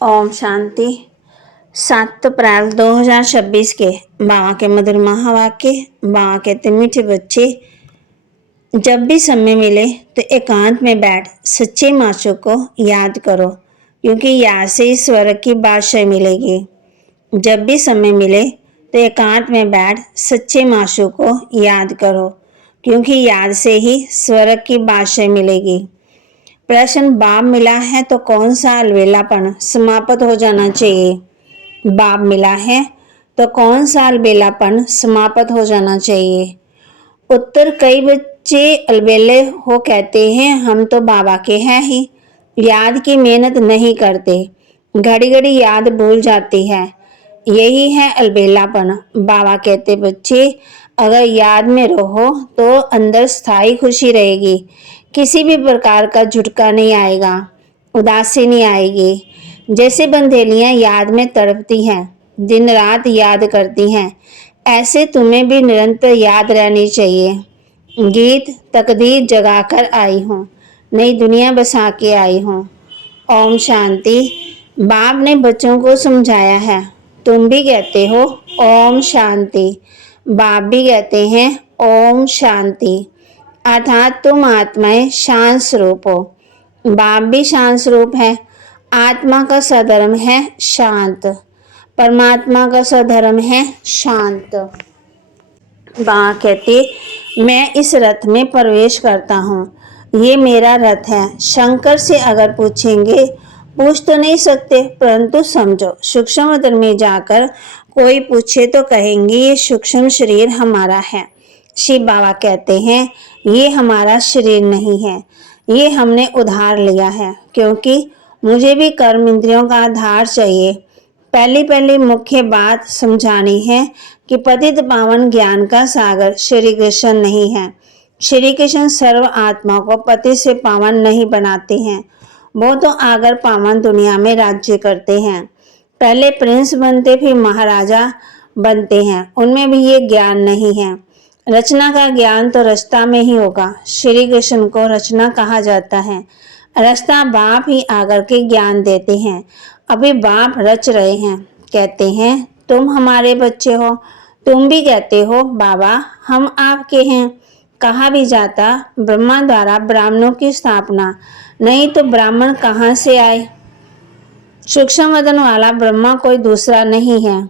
ओम शांति। 7 अप्रैल 2026 के बाबा के मधुर महावाक्य। बाबा कहते मीठे बच्चे, जब भी समय मिले तो एकांत में बैठ सच्चे माशूक को याद करो, क्योंकि याद से ही स्वर्ग की बादशाही मिलेगी। जब भी समय मिले तो एकांत में बैठ सच्चे माशूक को याद करो, क्योंकि याद से ही स्वर्ग की बादशाही मिलेगी। प्रश्न, बाप मिला है तो कौन सा अलबेलापन समाप्त हो जाना चाहिए? बाप मिला है तो कौन सा अलबेलापन समाप्त हो जाना चाहिए? उत्तर, कई बच्चे अलबेले हो कहते हैं हम तो बाबा के हैं ही, याद की मेहनत नहीं करते, घड़ी घड़ी याद भूल जाती है, यही है अलबेलापन। बाबा कहते बच्चे, अगर याद में रहो तो अंदर स्थायी खुशी रहेगी, किसी भी प्रकार का झुटका नहीं आएगा, उदासी नहीं आएगी। जैसे बंदेलियां याद में तड़पती हैं, दिन रात याद करती हैं, ऐसे तुम्हें भी निरंतर याद रहनी चाहिए। गीत, तकदीर जगाकर आई हूँ, नई दुनिया बसा के आई हूँ। ओम शांति। बाप ने बच्चों को समझाया है, तुम भी कहते हो ओम शांति, बाप भी कहते हैं ओम शांति, अर्थात तुम आत्माएं शांत स्वरूप हो। बाप भी शांत स्वरूप है। आत्मा का सधर्म है शांत, परमात्मा का सधर्म है शांत। बाबा कहते, मैं इस रथ में प्रवेश करता हूँ, ये मेरा रथ है। शंकर से अगर पूछेंगे, पूछ तो नहीं सकते, परंतु समझो सूक्ष्म तल में जाकर कोई पूछे तो कहेंगे ये सूक्ष्म शरीर हमारा है। शिव बाबा कहते हैं ये हमारा शरीर नहीं है, ये हमने उधार लिया है, क्योंकि मुझे भी कर्म इंद्रियों का आधार चाहिए। पहली मुख्य बात समझानी है कि पतित पावन ज्ञान का सागर श्री कृष्ण नहीं है। श्री कृष्ण सर्व आत्मा को पति से पावन नहीं बनाते हैं, वो तो आगर पावन दुनिया में राज्य करते हैं। पहले प्रिंस बनते फिर महाराजा बनते हैं, उनमें भी ये ज्ञान नहीं है। रचना का ज्ञान तो रचता में ही होगा। श्री कृष्ण को रचना कहा जाता है, रचना बाप ही आकर के ज्ञान देते हैं। अभी बाप रच रहे हैं, कहते हैं तुम हमारे बच्चे हो, तुम भी कहते हो बाबा हम आपके हैं। कहा भी जाता ब्रह्मा द्वारा ब्राह्मणों की स्थापना, नहीं तो ब्राह्मण कहाँ से आए? सूक्ष्म वदन वाला ब्रह्मा कोई दूसरा नहीं है।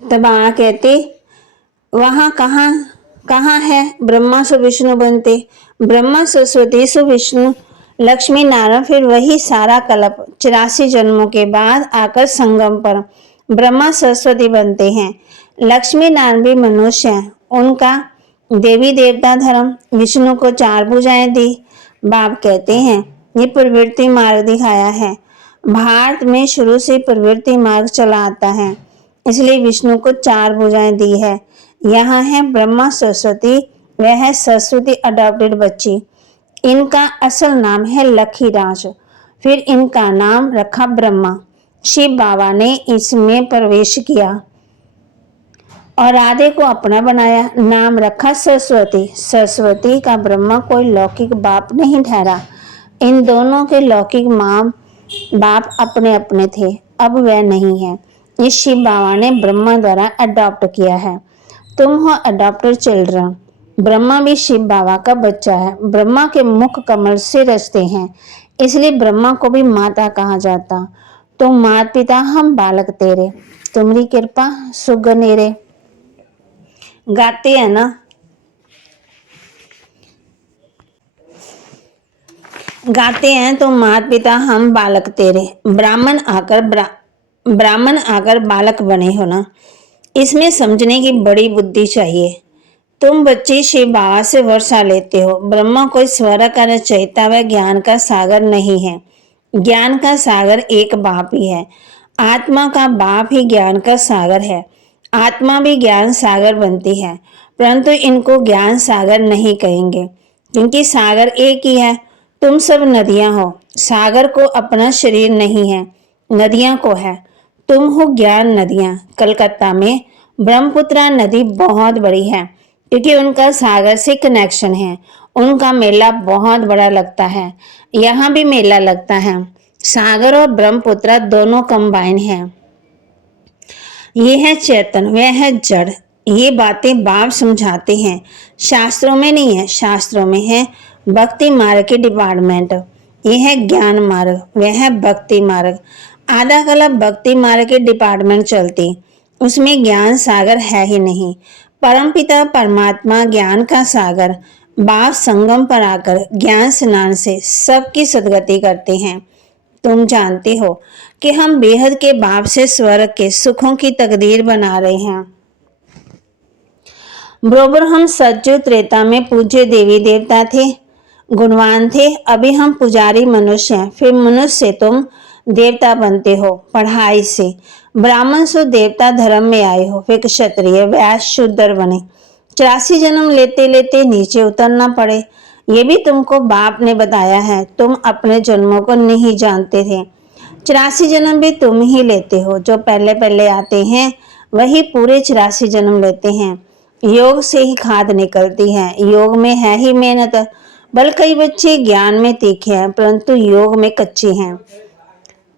तब कहते वहाँ कहाँ है ब्रह्मा सु विष्णु बनते, ब्रह्मा सरस्वती सु विष्णु लक्ष्मी नारायण, फिर वही सारा कल्प 84 जन्मों के बाद आकर संगम पर ब्रह्मा सरस्वती बनते हैं। लक्ष्मी नारायण भी मनुष्य हैं, उनका देवी देवता धर्म, विष्णु को 4 भुजाएं दी। बाप कहते हैं ये प्रवृत्ति मार्ग दिखाया है। भारत में शुरू से प्रवृत्ति मार्ग चला आता है, इसलिए विष्णु को 4 भुजाएं दी है। यहाँ है ब्रह्मा सरस्वती, वह है सरस्वती अडॉप्टेड बच्ची। इनका असल नाम है लखीराज, फिर इनका नाम रखा ब्रह्मा। शिव बाबा ने इसमें प्रवेश किया और राधे को अपना बनाया, नाम रखा सरस्वती। सरस्वती का ब्रह्मा कोई लौकिक बाप नहीं ठहरा, इन दोनों के लौकिक माँ बाप अपने अपने थे, अब वह नहीं है। इस शिव बाबा ने ब्रह्मा द्वारा अडॉप्ट किया है। तुम हो अडॉप्टेड चिल्ड्रन। ब्रह्मा भी शिव बाबा का बच्चा है, ब्रह्मा के मुख कमल से रचते हैं, इसलिए ब्रह्मा को भी माता कहा जाता। तो माता पिता हम बालक तेरे, तुम्हारी कृपा सुगनेरे। गाते हैं ना, गाते हैं तो माता पिता हम बालक तेरे, ब्राह्मण आकर बालक बने हो ना। इसमें समझने की बड़ी बुद्धि चाहिए। तुम बच्चे शिव बाबा से वर्षा लेते हो। ब्रह्मा कोई स्वर का रचयिता व ज्ञान का सागर नहीं है। ज्ञान का सागर एक बाप ही है। आत्मा का बाप ही ज्ञान का सागर है। आत्मा भी ज्ञान सागर बनती है, परंतु इनको ज्ञान सागर नहीं कहेंगे, क्योंकि सागर एक ही है। तुम सब नदियां हो, सागर को अपना शरीर नहीं है, नदियां को है। तुम हो ज्ञान नदियां। कलकत्ता में ब्रह्मपुत्रा नदी बहुत बड़ी है, क्योंकि उनका सागर से कनेक्शन है। उनका मेला बहुत बड़ा लगता है, यहाँ भी मेला लगता है। सागर और ब्रह्मपुत्र दोनों कंबाइन हैं। ये है चेतन, वह है जड़। ये बातें बाप समझाते हैं, शास्त्रों में नहीं है। शास्त्रों में है भक्ति मार्ग के डिपार्टमेंट। ये है ज्ञान मार्ग, वह है भक्ति मार्ग। आधा कला भक्ति मार्ग के डिपार्टमेंट चलती, उसमें ज्ञान सागर है ही नहीं। परमपिता परमात्मा ज्ञान का सागर बाप संगम पर आकर ज्ञान स्नान से सबकी सदगति करते हैं। तुम जानते हो कि हम बेहद के बाप से स्वर्ग के सुखों की तकदीर बना रहे हैं। बरोबर हम सज्जु त्रेता में पूज्य देवी देवता थे, गुणवान थे। अभी हम पुजारी मनुष्य हैं, फिर मनुष्य से तुम देवता बनते हो पढ़ाई से। ब्राह्मण से देवता धर्म में आए हो, फिर क्षत्रिय वैश्य शूद्र बने। 84 जन्म लेते लेते नीचे उतरना पड़े, ये भी तुमको बाप ने बताया है। तुम अपने जन्मों को नहीं जानते थे। 84 जन्म भी तुम ही लेते हो। जो पहले पहले आते हैं वही पूरे 84 जन्म लेते हैं। योग से ही खाद निकलती है, योग में है ही मेहनत। बल कई बच्चे ज्ञान में तीखे हैं परंतु योग में कच्चे हैं।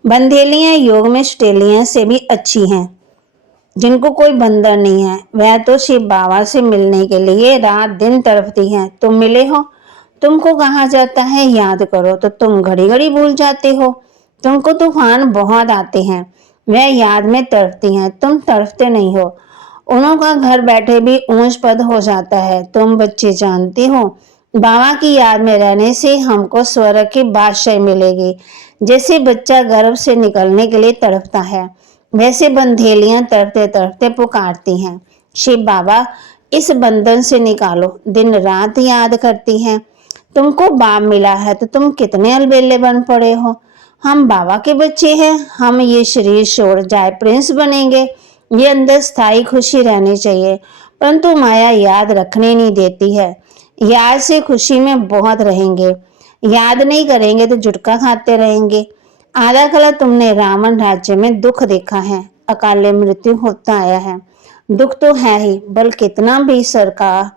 बंधेलियां योग में स्टेलियां से भी अच्छी हैं। जिनको कोई बंधन नहीं है वह तो शिव बाबा से मिलने के लिए रात दिन तड़पती हैं। तुम मिले हो, तुमको कहा जाता है याद करो तो तुम घड़ी घड़ी भूल जाते हो। तुमको तूफान बहुत आते हैं, वह याद में तड़पती हैं, तुम तड़पते नहीं हो। उन्हों का घर बैठे भी ऊंच पद हो जाता है। तुम बच्चे जानते हो बाबा की याद में रहने से हमको स्वर्ग की बादशाही मिलेगी। जैसे बच्चा गर्भ से निकलने के लिए तड़पता है, वैसे बंधेलियां तड़पते तड़पते पुकारती हैं, शिव बाबा इस बंधन से निकालो। दिन रात याद करती हैं। तुमको बाप मिला है तो तुम कितने अलबेले बन पड़े हो। हम बाबा के बच्चे हैं, हम ये शरीर छोड़ जाए प्रिंस बनेंगे। ये अंदर स्थायी खुशी रहनी चाहिए, परंतु माया याद रखने नहीं देती है। याद से खुशी में बहुत रहेंगे, याद नहीं करेंगे तो झुटका खाते रहेंगे। आधा कला तुमने रावण राज्य में दुख देखा है, अकाले मृत्यु होता आया है। दुख तो है ही, बल कितना भी सरकार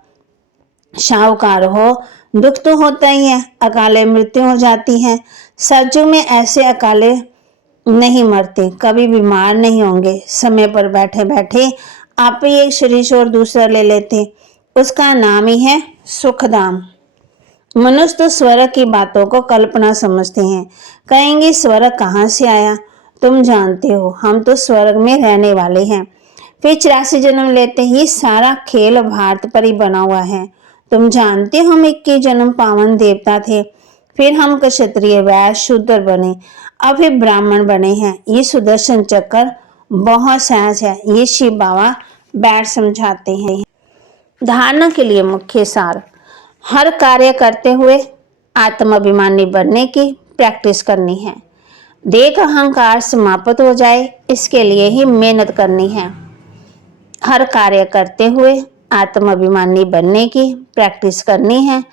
शाहूकार हो दुख तो होता ही है, अकाले मृत्यु हो जाती है। सज्जू में ऐसे अकाले नहीं मरते, कभी बीमार नहीं होंगे। समय पर बैठे बैठे आप ही एक शरीर छोड़ दूसरा ले लेते, उसका नाम ही है सुखधाम। मनुष्य तो स्वर्ग की बातों को कल्पना समझते हैं, कहेंगे स्वर्ग कहाँ से आया। तुम जानते हो हम तो स्वर्ग में रहने वाले हैं। फिर 84 जन्म लेते ही सारा खेल भारत पर ही बना हुआ है। तुम जानते हो हम 21 जन्म पावन देवता थे, फिर हम क्षत्रिय वैश्य शूद्र बने, अब फिर ब्राह्मण बने हैं। ये सुदर्शन चक्कर बहुत सहज है, ये शिव बाबा बैठ समझाते हैं। धारणा के लिए मुख्य सार, हर कार्य करते हुए आत्माभिमानी बनने की प्रैक्टिस करनी है। देह अहंकार समाप्त हो जाए इसके लिए ही मेहनत करनी है। हर कार्य करते हुए आत्माभिमानी बनने की प्रैक्टिस करनी है।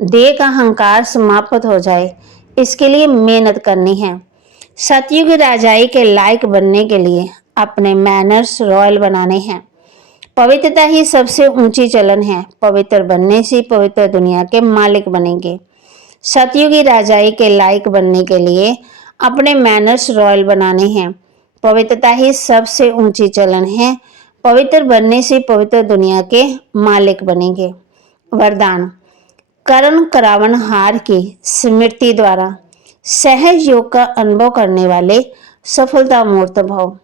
देह का अहंकार समाप्त हो जाए इसके लिए मेहनत करनी है। सतयुग राजाई के लायक बनने के लिए अपने मैनर्स रॉयल बनाने हैं। पवित्रता ही सबसे ऊंची चलन है, पवित्र बनने से पवित्र दुनिया के मालिक बनेंगे। सतयुगी राजाई के लायक बनने के लिए अपने मैनर्स रॉयल बनाने हैं। पवित्रता ही सबसे ऊंची चलन है, पवित्र बनने से पवित्र दुनिया के मालिक बनेंगे। वरदान, करण करावन हार की स्मृति द्वारा सहज योग का अनुभव करने वाले सफलता मूर्त भव।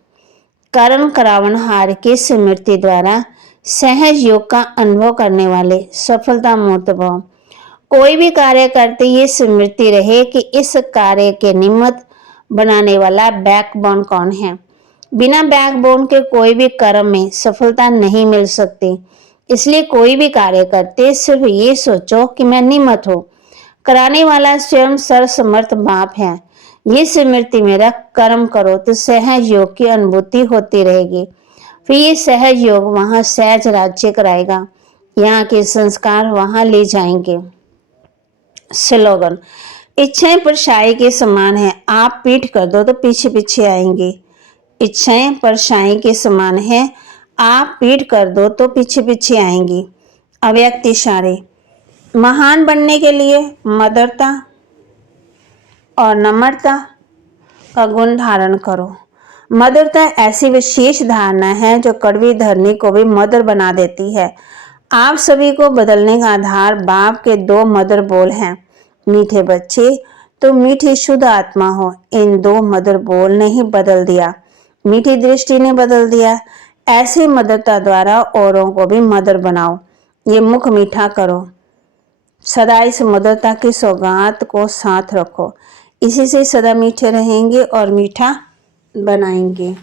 करण करावन हार की स्मृति द्वारा सहज योग का अनुभव करने वाले सफलता मूर्त भव। कोई भी कार्य करते ये स्मृति रहे कि इस कार्य के निमित्त बनाने वाला बैकबोन कौन है। बिना बैकबोन के कोई भी कर्म में सफलता नहीं मिल सकती। इसलिए कोई भी कार्य करते सिर्फ ये सोचो कि मैं निमित्त हूँ, कराने वाला स्वयं सर्वसमर्थ बाप है। ये स्मृति में रख कर्म करो तो सहज योग की अनुभूति होती रहेगी। फिर ये सहज योग वहां सहज राज्य कराएगा, यहाँ के संस्कार वहां ले जाएंगे। स्लोगन, इच्छाएं परछाई के समान है, आप पीठ कर दो तो पीछे पीछे आएंगे। इच्छाएं परछाई के समान है, आप पीठ कर दो तो पीछे पीछे आएंगी। अव्यक्त इशारे, महान बनने के लिए मधुरता और नम्रता का गुण धारण करो। मधुरता ऐसी विशेष धारणा है जो कड़वी धरनी को भी मधुर बना देती है। आप सभी को बदलने का आधार बाप के 2 मधुर बोल हैं। मीठे बच्चे, तुम मीठी शुद्ध आत्मा हो। इन 2 मधुर बोल ने ही बदल दिया। मीठी दृष्टि ने बदल दिया। ऐसी मधुरता द्वारा औरों को भी मधुर बनाओ। ये मुख मीठा करो। सदा इस मधुरता की सौगात को साथ रखो। इसी से सदा मीठे रहेंगे और मीठा बनाएंगे।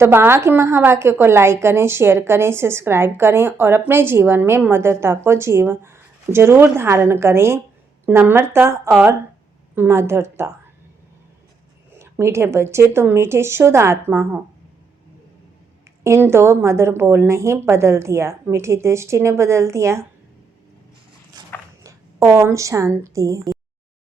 तो बाबा के महावाक्य को लाइक करें, शेयर करें, सब्सक्राइब करें और अपने जीवन में मधुरता को जरूर धारण करें। नम्रता और मधुरता। मीठे बच्चे, तुम मीठी शुद्ध आत्मा हो। इन 2 मधुर बोल ने ही बदल दिया। मीठी दृष्टि ने बदल दिया। ओम शांति।